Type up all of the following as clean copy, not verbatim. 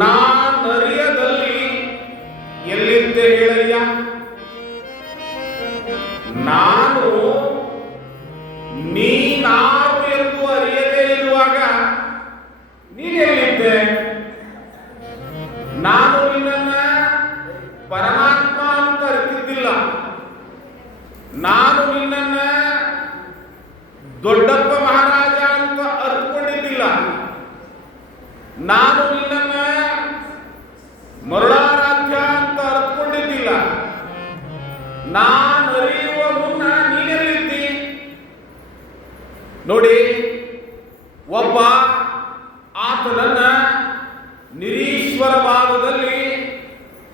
ನಾನರಿಯದಲ್ಲಿ ಎಲ್ಲಿದ್ದೆ ಹೇಳಯ್ಯ? ನಾನು ನೀನಾರು ಎಂದು ಅರಿಯದೇ ಇರುವಾಗ ನೀನೆಲ್ಲಿದ್ದೆ? ನಾನು ನಿನ್ನನ್ನ ಪರಮಾತ್ಮ ಅಂತ ಅರಿತಿದ್ದಿಲ್ಲ. ನಾನು ನಿನ್ನನ್ನ ದೊಡ್ಡಪ್ಪ ಮಹಾರಾಜ ಅಂತ ಅರಿತುಕೊಂಡಿದ್ದಿಲ್ಲ. ನಾನು ನಿನ್ನನ್ನ ಮರುಳಾರಾಧ್ಯ ಅಂತ ಅರಿತುಕೊಂಡಿದ್ದಿಲ್ಲ. ನಾನು ಅರಿಯುವ ಮುನ್ನ ನೀನೆಲ್ಲಿದ್ದಿ? ನೋಡಿ, ಒಬ್ಬ ಆತನನ್ನ ನಿರೀಶ್ವರ ಭಾವದಲ್ಲಿ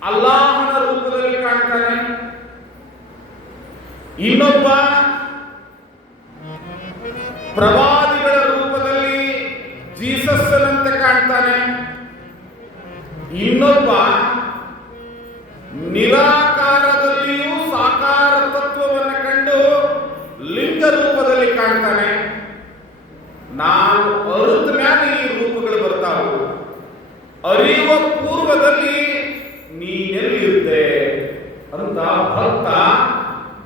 ಅಲ್ಲಾಹನ ರೂಪದಲ್ಲಿ ಕಾಣ್ತಾನೆ. ಇನ್ನೊಬ್ಬ ಪ್ರವಾದಿಗಳ ರೂಪದಲ್ಲಿ ಜೀಸಸ್ಸನಂತೆ ಕಾಣ್ತಾನೆ. ಇನ್ನೊಬ್ಬ ನಿರಾಕಾರದಲ್ಲಿಯೂ ಸಾಕಾರ ತತ್ವವನ್ನು ಕಂಡು ಲಿಂಗ ರೂಪದಲ್ಲಿ ಕಾಣ್ತಾನೆ. ನಾನು ಅರಿತ ಮೇಲೆ ಈ ರೂಪಗಳು ಬರ್ತಾವು. ಅರಿಯುವ ಪೂರ್ವದಲ್ಲಿ ನೀನೆಲ್ಲಿದ್ದೆ ಅಂತ ಭಕ್ತ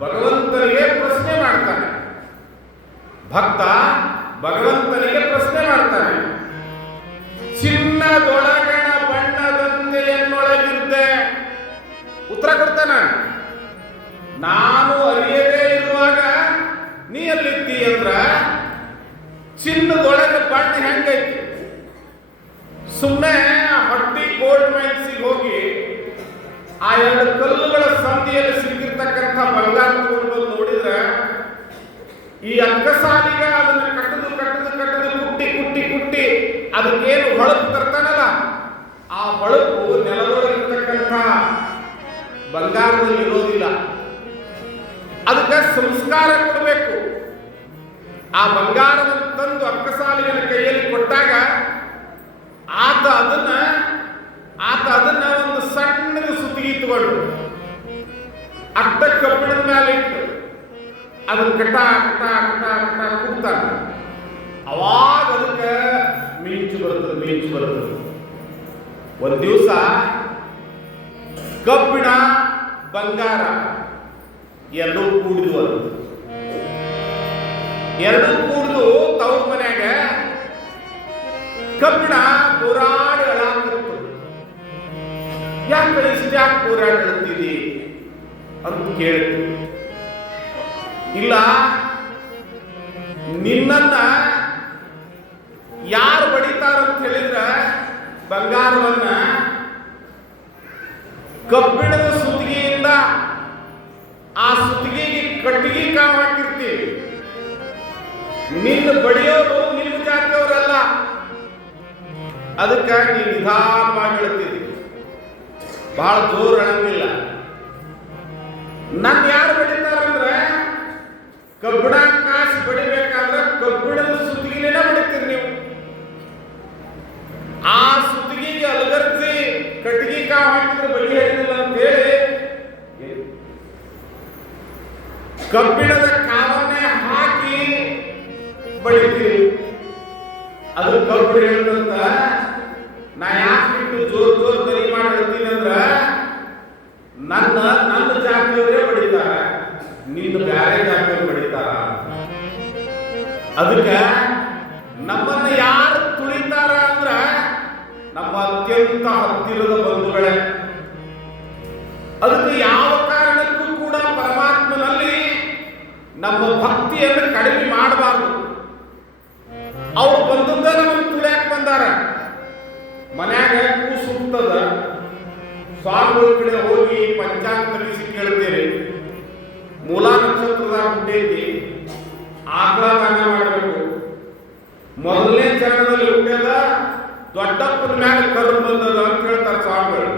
ಭಗವಂತನಿಗೆ ಪ್ರಶ್ನೆ ಮಾಡ್ತಾನೆ. ಚಿನ್ನದೊಳಗಣ ಬಣ್ಣದಂತೆ ಎನ್ನೊಳಗಿದ್ದೆ. ಉತ್ತರ ಕೊಡ್ತಾನ. ನಾನು ಅರಿಯದೇ ಇರುವಾಗ ನೀ ಎಲ್ಲಿದ್ದಿ ಅಂದ್ರ ಚಿನ್ನದೊಳಗೆ ಬಣ್ಣ ಹೆಂಗೈತಿ? ಸುಮ್ಮನೆ ಹಟ್ಟಿ ಗೋಲ್ಡ್ ಮೈನ್ಸಿಗೆ ಹೋಗಿ ಆ ಎರಡು ಕಲ್ಲುಗಳ ಸಂಧಿಯಲ್ಲಿ ಸಿಕ್ಕಿರ್ತಕ್ಕಂಥ ಬಂಗಾರ ತಗೊಂಡು ಬಂದು ನೋಡಿದ್ರೆ ಈ ಅಕ್ಕಸಾಲಿಗ ಅದನ್ನು ಕಟ್ಟದು ಕುಟ್ಟಿ ಅದಕ್ಕೇನು ಹೊಳಪು ತರ್ತಾನಲ್ಲ, ಆ ಹೊಳಪು ನೆಲದೊಳಗಿರ್ತಕ್ಕಂಥ ಬಂಗಾರದಲ್ಲಿ ಇರೋದಿಲ್ಲ. ಅದಕ್ಕೆ ಸಂಸ್ಕಾರ ಕೊಡಬೇಕು. ಆ ಬಂಗಾರವನ್ನು ತಂದು ಅಕ್ಕಸಾಲಿಗನ ಕೈಯಲ್ಲಿ ಕೊಟ್ಟಾಗ ಆತ ಅದನ್ನ ಒಂದು ಸಣ್ಣದ ಸುತ್ತಿಗೆ ತಗೊಂಡು ಅಡ್ಡ ಕಬ್ಬಿಣದ ಮೇಲೆ ಇಟ್ಟು ಅದನ್ನ ಕಟ ಕೂಗ್ತಾನ. ಅವಾಗ ಅದಕ್ಕೆ ಮಿಂಚು ಬರ್ತದೆ. ಒಂದು ದಿವಸ ಕಬ್ಬಿಣ ಬಂಗಾರ ಎರಡೂ ಕೂಡಿದ್ವು. ತವ್ರ ಮನ್ಯಾಗ ಕಬ್ಬಿಣ ಹೋರಾಡಿ ಅಳಾಕತ್ತು. ಯಾಕೆ ಹೋರಾಡಿ ಅಳ್ತಿದಿ ಅಂತ ಕೇಳಿತು. ಇಲ್ಲ, ನಿನ್ನನ್ನ ಯಾರು ಬಡಿತಾರಂತ ಹೇಳಿದ್ರ ಬಂಗಾರವನ್ನ ಕಬ್ಬಿಣದ ಸುತ್ತಿಗೆಯಿಂದ ಆ ಸುತ್ತಿಗೆಗೆ ಕಟ್ಟಿಗೆ ಕಾವು ಹಾಕಿರ್ತೀವಿ. ನಿನ್ನ ಬಡಿಯೋರು ನಿಮ್ಮ ಜಾತಿಯವರಲ್ಲ. ಅದಕ್ಕಾಗಿ ನಿಧಾನವಾಗಿ ಹೇಳ್ತೀವಿ, ಬಹಳ ಜೋರು ಹೇಳಂಗಿಲ್ಲ. ನನ್ನ ಯಾರು ಬಡಿತಾರಂದ್ರೆ ಕಬ್ಬಿಣ ಕಾಸು ಬಡಿಬೇಕಾದ್ರೆ ಕಬ್ಬಿಣದ ಸುತ್ತಿಗೆನ ಬಡಿತೀರಿ ನೀವು. ಆ ಸುತ್ತಿಗೆಗೆ ಅಲಗರ್ಸಿ ಕಟ್ಟಿಗೆ ಕಾವು ಹಾಕಿದ್ರೆ ಬಗೆ ಹರಿದಿಲ್ಲ ಅಂತ ಹೇಳಿ ಕಬ್ಬಿಣದ ಕಾವನ್ನೇ ಹಾಕಿ ಬಡಿತೀರಿ. ಅದು ಕಬ್ಬಿಣ ಹೇಳಿದಂತ ನಾ ಯಾಕೆ ಬಿಟ್ಟು ಜೋರ್ ದರಿ ಮಾಡಿ ಹೇಳ್ತೀನಿ ಅಂದ್ರ ನನ್ನ ಜಾತಿಯವರೇ ಬಡಿತಾರ, ನಿನ್ನ ಬ್ಯಾರೆ ಜಾತಿಯವರು ಬಡಿತಾರ. ಅದಕ್ಕೆ ನಮ್ಮನ್ನ ಯಾರು ತುಳಿತಾರ ಅಂದ್ರ ನಮ್ಮ ಅತ್ಯಂತ ಹತ್ತಿರದ ಬಂಧುಗಳೇ. ಅದಕ್ಕೆ ಯಾವ ಕಾರಣಕ್ಕೂ ಕೂಡ ಪರಮಾತ್ಮನಲ್ಲಿ ನಮ್ಮ ಭಕ್ತಿಯನ್ನು ಕಡಿಮೆ ಮಾಡಬಾರದು. ಅವ್ರು ಬಂದದ್ದ ನಮಗೆ ತುಳಿಯಾಕ ಬಂದಾರ. ಮನ್ಯಾಗ ಕೂಸು ಹುಟ್ಟದ, ಸ್ವಾಮಿಗಳ ಕಡೆ ಹೋಗಿ ಪಂಚಾಂಗ ತರಿಸಿ ಕೇಳ್ತೇವೆ. ಮೂಲಾ ನಕ್ಷತ್ರದಾಗ ಹುಟ್ಟೈತಿ, ಆಕಳ ದಾನ ಮಾಡಬೇಕು. ಮೊದಲನೇ ಚರಣದಲ್ಲಿ ಹುಟ್ಟ್ಯದ, ದೊಡ್ಡಪ್ಪನ ಮ್ಯಾಗ ಕರು ಬಂದದ ಅಂತ ಹೇಳ್ತಾರೆ ಸ್ವಾಮಿಗಳು.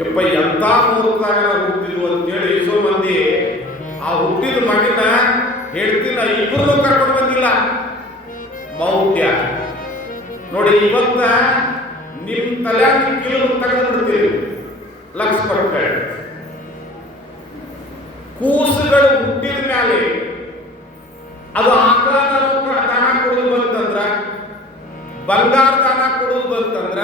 ಯಪ್ಪ ಎಂತ ಮುಹೂರ್ತದಾಗ ಹುಟ್ಟಿದ್ವು ಅಂತೇಳಿ ಎಷ್ಟೋ ಮಂದಿ ಆ ಹುಟ್ಟಿದ ಮಗನ ಹೇಳ್ತಿಲ್ಲ, ಇಬ್ಬರು ಕರ್ಕೊಂಡು ಬಂದಿಲ್ಲ. ಮೌಢ್ಯ ನೋಡಿ. ಇವತ್ತ ನಿಮ್ ತಲೆ ಕಿಲು ತೆಗೆದು ಬಿಡ್ತೀವಿ ಲಕ್ಷ ಕೊಟ್ಟು. ಕೂಸುಗಳು ಹುಟ್ಟಿದ ಮೇಲೆ ಅದು ಆಕಳ ದಾನ ಕೊಡೋದು ಬಂತಂದ್ರ, ಬಂಗಾರ ದಾನ ಕೊಡೋದು ಬಂತಂದ್ರ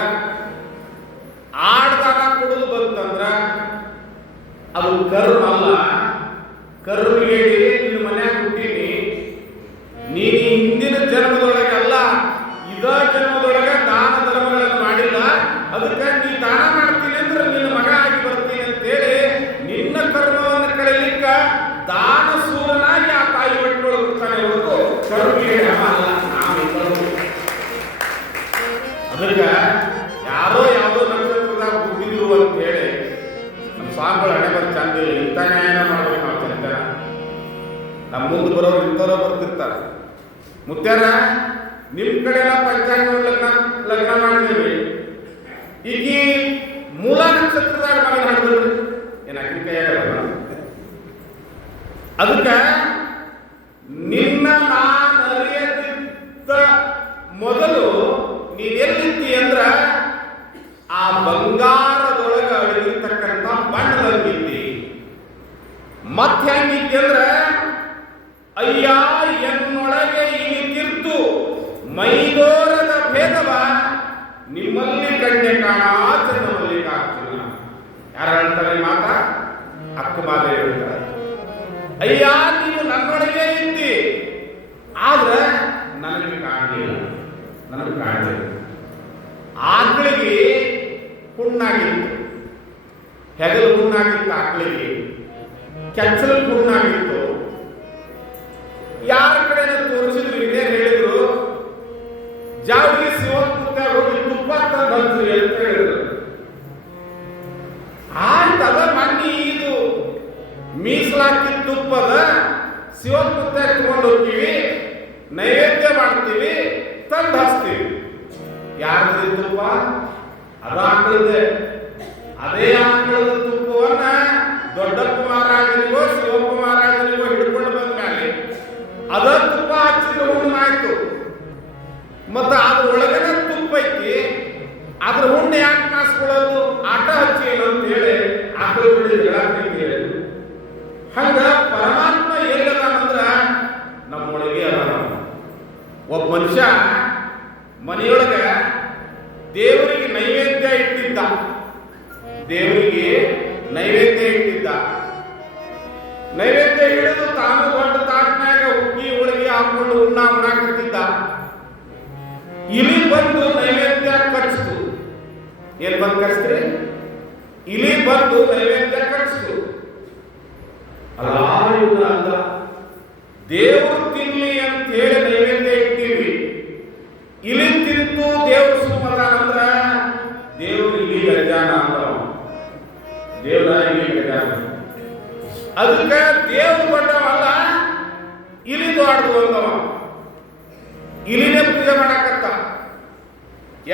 ಅದಕ್ಕೆ ಯಾರೋ ಯಾವುದೋ ನಕ್ಷತ್ರದಾಗ ಹುಟ್ಟಿದ್ರು ಅಂತ ಹೇಳಿ ನಮ್ಮ ಸ್ವಾಮಿಗಳು ಹಣೆ ಬಂದು ಚಂದ ಇಂಥ ನ್ಯಾಯನ ಮಾಡ್ಬೇಕು ನಾವು ಚಂದ. ನಮ್ಮ ಮುಂದೆ ಬರೋರು ಇಂಥವ್ರು ಬರ್ತಿರ್ತಾರೆ. ಮುತ್ಯಾರ ನಿಮ್ಮ ಕಡೆ ಎಲ್ಲ ಪಂಚಾಂಗ ಲಗ್ನ ಮಾಡಿದ್ರಿ, ಈಗ ಮೂಲ ನಕ್ಷತ್ರದಾಗ ಮಗನ ಹಾಡಿದ್ರಿ ಏನ್ ಅಕ್ಕಿನ ಕೈಯಾಗಲ್ಲ. ಅದಕ್ಕೆ ನಿನ್ನ ನಾನು ಅರಿಯದಿದ್ದ ಮೊದಲು ನೀನ್ ಎಲ್ಲಿದ್ದಿ ಅಂದ್ರ ಆ ಬಂಗಾರದೊಳಗ ಅಡಗಿರ್ತಕ್ಕಂಥ ಬಣ್ಣದಂಗಿದ್ದಿ. ಮತ್ತೆ ಹೆಂಗಿದ್ದಿ ಅಂದ್ರ ಅಯ್ಯ ಎನ್ನೊಳಗೆ ಇಳಿತಿರ್ತು ಮೈದೋರದ ಭೇದವ ನಿಮ್ಮಲ್ಲಿ ಕಂಡೆ ಕಾಣ ನಮ್ಮಲ್ಲಿ ಕಾಗ್ತಿಲ್ಲ. ಯಾರು ಹೇಳ್ತಾರೆ ಮಾತ? ಅಕ್ಕ ಮಾತೆ ಹೇಳ್ತಾರೆ. ಅಯ್ಯ ನೀನು ನನ್ನೊಳಗೆ ಇದ್ದಿ, ಆದ್ರೆ ನನಗೆ ಕಾಣಲಿಲ್ಲ, ನನಗೆ ಕಾಣಲಿಲ್ಲ. ಆಕಳಿಗೆ ಹುಣ್ಣಾಗಿತ್ತು, ಹೆಗಲು ಹುಣ್ಣಾಗಿತ್ತು, ಆಕಳಿಗೆ ಕೆಚ್ಚಲು ಹುಣ್ಣಾಗಿತ್ತು. ಯಾರ ಕಡೆ ತೋರಿಸಿದ್ರು ಇದೇ ಹೇಳಿದ್ರು, ಜಾವಳಿ ಶಿವಮುತ್ತ ಹೋಗಿ ತುಪ್ಪ ತಂದ್ರಿ ಅಂತ ಹೇಳಿದ್ರು. ಆಯ್ತದ ಮನ್ನಿ ಇದು ಮೀಸಲಾಕಿ ತುಪ್ಪದ ಶಿವಮುತ್ತ ತಗೊಂಡು ಹೋಗ್ತೀವಿ, ನೈವೇದ್ಯ ಮಾಡ್ತೀವಿ, ತಂದು ಹಚ್ತೀವಿ. ಯಾರದು ತುಪ್ಪ? ಅದು ಆಕಳದೆ. ಅದೇ ಆಕಳದ ತುಪ್ಪವನ್ನ ದೊಡ್ಡಪ್ಪ ಮಹಾರಾಜನಿಗೋ ಶಿವಪ್ಪ ಮಹಾರಾಜನಿಗೋ ಹಿಡ್ಕೊಂಡು ಬಂದ ಮೇಲೆ ಅದ ತುಪ್ಪ ಹಚ್ಚಿದ ಹುಣ್ಣಾಯ್ತು. ಮತ್ತ ಅದ್ರ ಒಳಗಡೆ ತುಪ್ಪ ಐತಿ, ಅದ್ರ ಹುಣ್ಣು ಯಾಕೆ ಮಾಸ್ಕೊಳ್ಳೋದು? ಆಟ ಹಚ್ಚಿ ಅಂತ ಹೇಳಿ ಆಕಳ ಬಿಡಿ ಹೇಳಾಕ್ತಿದ್ದೆ. ಹಂಗ ಪರಮಾತ್ಮ ಎಲ್ಲದಾನಂದ್ರ ನಮ್ಮೊಳಗೆ ಅದ. ಒಬ್ಬ ಮನುಷ್ಯ ಮನೆಯೊಳಗ ದೇವರಿಗೆ ನೈವೇದ್ಯ ಇಟ್ಟಿದ್ದ, ದೇವರಿಗೆ ನೈವೇದ್ಯ ಇಟ್ಟಿದ್ದ. ನೈವೇದ್ಯ ಹಿಡಿದು ತಾನು ದೊಡ್ಡ ತಾಟ್ನಾಗ ಹುಗ್ಗಿ ಹೋಳಿಗೆ ಹಾಕೊಂಡು ಉಣ್ಣಾಕತ್ತಿದ್ದ. ಇಲಿ ಬಂದು ನೈವೇದ್ಯ ಕಚ್ಚಿತು. ಏನ್ ಬಂದು ಕಚ್ಚ್ರಿ? ಇಲಿ ಬಂದು ನೈವೇದ್ಯ ಕಚ್ಚಿತು. ಅಲ್ಲ, ದೇವರು ತಿನ್ಲಿ ಅಂತ ಹೇಳಿ ನೈವೇದ್ಯ ಇಟ್ಟಿವಿ. ಇಲಿ ತಿಂತು ದೇವರು ಸುಮ್ಮದ ಅಂದ್ರ ದೇವರು ಇಲಿ ಗಜಾನ ಅಂದವ. ದೇವರ ಇಲಿ ಗಜಾನ. ಅದಕ್ಕೆ ದೇವರು ಬಂದವಲ್ಲ, ಇಲಿ ದೊಡ್ಡದು ಅಂದವ. ಇಲಿನೇ ಪೂಜೆ ಮಾಡಕತ್ತ.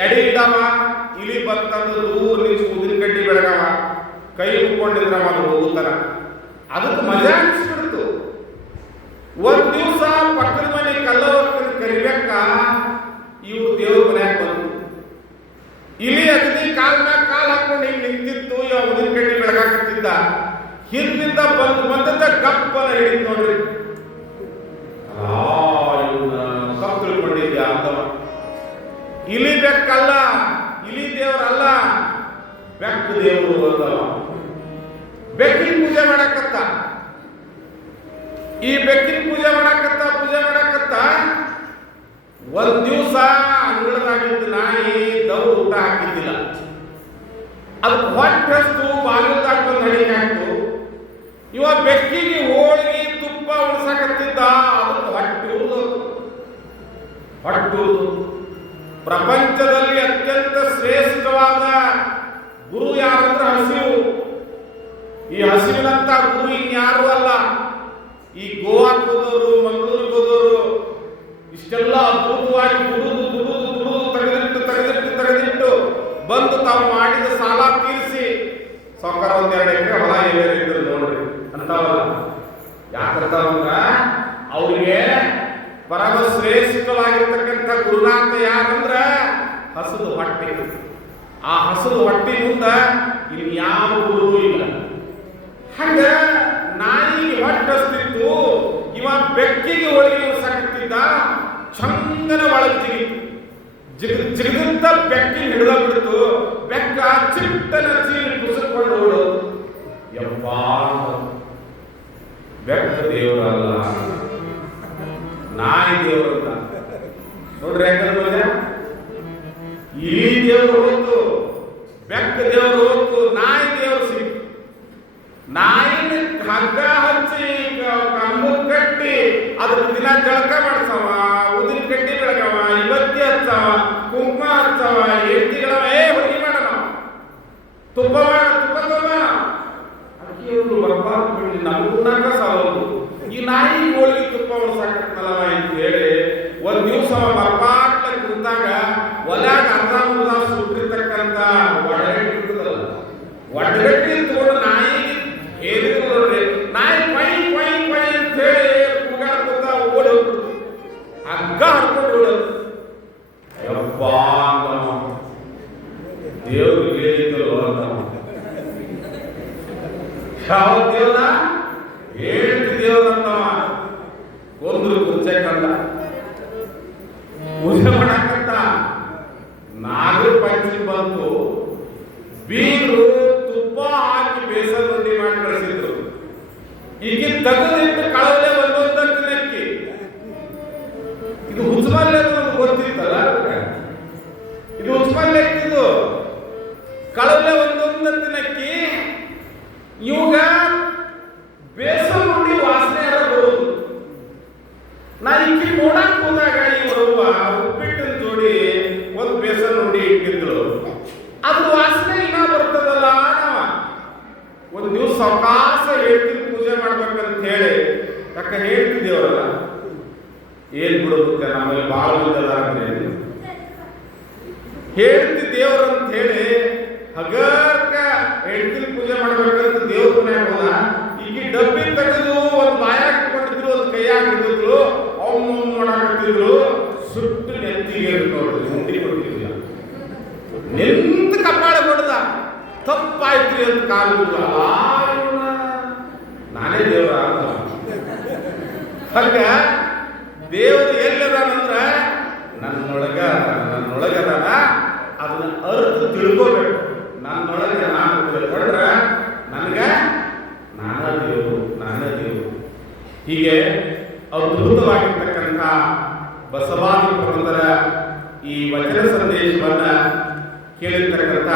ಎಡೆ ಇಡವ, ಇಲಿ ಬಂತಂದು ದೂರ ನಿಂತು ಉದಿನ ಕಡ್ಡಿ ಬೆಳಗವ, ಕೈ ಮುಕ್ಕೊಂಡಿದ್ರವ ಅದು ಹೋಗುತ್ತಾರ. ಅದಕ್ಕೆ ಮಜಾ ಅನಿಸ್ಬಿಡ್ತು. ಒಂದ್ ದಿವಸ ಪಕ್ಕದ ಮನೆ ಕಲ್ಲವಕ್ಕನ ಕರಿಬೇಕ, ಇವ್ರು ದೇವ್ರ ಮನ್ಯಾಗ ಬಂತು. ಇಲಿ ಅಗದಿ ಕಾಲ್ ಮ್ಯಾಗ ಕಾಲ್ ಹಾಕೊಂಡು ಹಿಂಗ್ ನಿಂತಿತ್ತು. ಇವ ಉದಿನ ಕಡ್ಡಿ ಬೆಳಗಾಕತ್ತಿದ್ದ. ಹಿಂದಿಂದ ಬಂದದ ಗಪ್ಪನ ಹಿಡಿದ್ ನೋಡ್ರಿ. ತಪ್ಪು ತಿಳ್ಕೊಂಡಿದ್ಯಾ ಅಂದವ. ಇಲಿ ಬೆಕ್ಕಲ್ಲ, ಇಲಿ ದೇವರಲ್ಲ, ಬೆಕ್ಕ ದೇವರು ಅಂದವ. ಬೆಕ್ಕಿನ ಪೂಜೆ ಮಾಡಕತ್ತ. ಈ ಬೆಕ್ಕಿನ ಪೂಜೆ ಮಾಡಕತ್ತ ಒಂದ್ ದಿವಸ ಅಂಗಳದಾಗಿದ್ದ ನಾಯಿ ದೌಡ್ ಊಟ ಹಾಕಿದ್ದಿಲ್ಲ. ಅದಕ್ಕೆ ಹೊಟ್ಟೆಸ್ತು, ಬಾಗಿಲ್ದಾಗ ಬಂದು ಹಣಿಗೆ ಹಾಕ್ತು. ಇವ ಬೆಕ್ಕಿಗೆ ಹೋಳಿಗೆ ತುಪ್ಪ ಉಳಿಸಕತ್ತಿದ್ದ. ಅದಕ್ಕೆ ಹೊಟ್ಟು ಪ್ರಪಂಚದಲ್ಲಿ ಅತ್ಯಂತ ಶ್ರೇಷ್ಠವಾದ ಗುರು ಯಾರಂದ್ರೆ ಹಸಿವು. ಈ ಹಸಿವಿನಂತ ಗುರು ಇನ್ಯಾರೂ ಅಲ್ಲ. ಈ ಗೋವಾಕ್ಕೆ ಹೋದವರು, ಮಂಗಳೂರಿಗೆ ಹೋದವರು ಇಷ್ಟೆಲ್ಲ ಅದ್ಭುತವಾಗಿ ದುಡಿದು ತೆಗೆದಿಟ್ಟು ಬಂದು ತಾವು ಮಾಡಿದ ಸಾಲ ತೀರಿಸಿ ಸಾವುಕಾರ ಒಂದೆರಡು ಎಕರೆ ಹೊಲ ಏನೇರಿದ್ರು ನೋಡ್ರಿ ಅಂತಾವಲ್ಲ. ಯಾಕಂತಾವಂದ್ರ ಅವ್ರಿಗೆ ಪರಮ ಶ್ರೇಷ್ಠವಾಗಿರ್ತಕ್ಕಂಥ ಗುರುನಾಥ ಯಾರಂದ್ರ ಹಸದು ಹೊಟ್ಟೆ. ಆ ಹಸದು ಹೊಟ್ಟೆ ಮುಂದ ಇಲ್ಲಿ ಯಾವ ಗುರು ಇಲ್ಲ. ಹಂಗ ನಾಯಿಗೆ ಹೊಟ್ಟಸ್ತಿತ್ತು, ಇವ ಬೆಕ್ಕಿಗೆ ಹೋಳಿಗೆ ಉಳಿಸಕತ್ತಿದ್ದ. ಚಂದನ ಒಳಗೆ ಜಿಗಿದಂತ ಬೆಕ್ಕಿನ ಹಿಡಿದ ಬಿಡ್ತು. ಬೆಕ್ಕ ಚಿಟ್ಟನ ಚೀಲಿ ಕುಸಿಕೊಂಡು ಓಡೋದು. ಯಪ್ಪ, ಬೆಕ್ಕ ದೇವರಲ್ಲ, ನಾಯಿ ದೇವರಲ್ಲ ನೋಡ್ರಿ. ಯಾಕಂದ್ರೆ ಇಲಿ ದೇವರು ಹೋಯ್ತು, ಬೆಕ್ಕ ದೇವರು ಹೋಯ್ತು, ನಾಯಿ ದೇವರು ಸಿಕ್ತು. ನಾಯಿನ ಹಗ್ಗ ಹಚ್ಚಿ ಕಂಬು ಕಟ್ಟಿ ಅದಕ್ಕೆ ದಿನ ಜಳಕ ಮಾಡ್ಸವ, ಉದಿನ ಕಡ್ಡಿ ಬೆಳಗವ, ಇವತ್ತಿ ಹಚ್ಚವ, ಕುಂಕುಮ ಹಚ್ಚವ, ತುಪ್ಪ ಅಕ್ಕಿಯವರು ಬರ್ಬಾರ್ದು ನಮಗುನ್ನಾಗ ಸಾಲೋದು ಈ ನಾಯಿ ಹೋಳಿಗೆ ತುಪ್ಪ ಉಳ್ಸಾಕತ್ತಲ್ಲವ ಅಂತ ಹೇಳಿ ಒಂದ್ ದಿವಸ ಬರ್ಬಾಟ್ಲ ಕುಂತಾಗ ಒಲ್ಯಾಗ ಅರ್ಧ ಮುರ್ಧ ಸುಟ್ಟಿರ್ತಕ್ಕಂತ ಒಡಗಟ್ಟಿ ತಗೊಂಡು ನಾಯಿ ಏನಿದ್ರು ನೋಡ್ರಿ, ನಾಯಿ ಪೈ ಪೈ ಪೈ ಅಂತ ಹೇಳಿ ಕೂಗಾಡ್ಕೊತ ಓಡಿ ಹೋಗ್ಬಿಡ್ತು, ಹಗ್ಗ ಹರ್ಕೊಂಡು ಓಡೋದು. ಯಪ್ಪ ದೇವ್ರಿಗೆ ಹೇಳಿದ್ದಲ್ವ ಅಂತ ಯಾವ ದೇವ್ರ ಹೇಳ್ತಿ ದೇವ್ರಂತವ ಕೊಂದ್ರು ಕುರ್ಚೆ ಕಂಡ ಪೂಜೆ ಮಾಡಕಂತ ನಾಗರ ಪಂಚಮಿ ಬಂತು, ಬೀರು ತುಪ್ಪ ಹಾಕಿ ಬೇಸನ್ ಉಂಡಿ ಮಾಡಿ ಕಳಿಸಿದ್ರು. ಈಗ ತೆಗೆದಿಟ್ಟು ಕಳವಲೆ ಒಂದೊಂದು ತಿನ್ನಕ್ಕಿ ಇದು ಹುಚ್ಚಮಲ್ಲೆ ನಮ್ಗೆ ಗೊತ್ತಿತ್ತಲ್ಲ, ಇದು ಹುಚ್ಚಮಲ್ಲೆ ಇದು ಕಳವಲೆ ಒಂದೊಂದು ತಿನ್ನಕ್ಕಿ ಇವಾಗ ಬೇಸನ್ ಉಂಡಿ ವಾಸನೆ ಬರುವುದು. ನಾ ಈಗ ನೋಡಕ್ ಹೋದಾಗ ಇವರವ್ವ ಉಪ್ಪಿಟ್ಟಿನ ಜೋಡಿ ಒಂದು ಬೇಸನ್ ಉಂಡಿ ಇಟ್ಟಿದ್ರು, ಅದು ವಾಸನೆ ಇನ್ನ ಬರ್ತದಲ್ಲ. ಒಂದು ದಿವಸ ಅವಕಾಶ ಹೇಳ್ತೀನಿ ಪೂಜೆ ಮಾಡ್ಬೇಕಂತ ಹೇಳಿ ಯಾಕೆ ಹೇಳ್ತಿದ್ದೇವಲ್ಲ, ಏನ್ ಬಿಡುತ್ತೆ ನಮ್ಮಲ್ಲಿ ಬಾಳ ಇದ್ದಲ್ಲ ಅಂದ್ರೆ ಹೇಳ್ತಿ ದೇವ್ರಂತ ಹೇಳಿ ಹಗರ್ಕ ಹೇಳ್ತೀನಿ ಪೂಜೆ ಮಾಡ್ಬೇಕಂತ ದೇವ್ರ ಮನ್ಯಾಗ ಹೋದ. ಈಗ ಡಬ್ಬಿ ತೆಗೆದು ಒಂದು ಬಾಯಾಗ ಇಟ್ಕೊಂಡಿದ್ರು, ಒಂದು ಕೈಯಾಗ ಹಿಡಿದ್ರು, ಅವ್ನು ಮಾಡಾಕತ್ತಿದ್ರು, ಸುಟ್ಟು ನೆತ್ತಿಗೆ ನೋಡ್ರಿ ಉಂಡಿ ಕೊಡ್ತಿದ್ದ, ನಿಂತ ಕಪಾಳ ಹೊಡೆದ, ತಪ್ಪಾಯ್ತ್ರಿ ಅಂತ ಕಾಲು ನಾನೇ ದೇವರ ಅಂತ. ಹಂಗ ದೇವರು ಎಲ್ಲದಾನಂದ್ರ ನನ್ನೊಳಗದಾನ, ಅದನ್ನ ಅರ್ಥ ತಿಳ್ಕೋಬೇಕು. ನನ್ನೊಳಗೆ ನಾನು ತಿಳ್ಕೊಂಡ್ರೆ ನನಗೆ ನಾನೇ ದೇವರು. ಹೀಗೆ ಅದ್ಭುತವಾಗಿರ್ತಕ್ಕಂಥ ಬಸವಾದಿ ಪ್ರಬಂಧರ ಈ ವಚನ ಸಂದೇಶವನ್ನ ಕೇಳಿರ್ತಕ್ಕಂಥ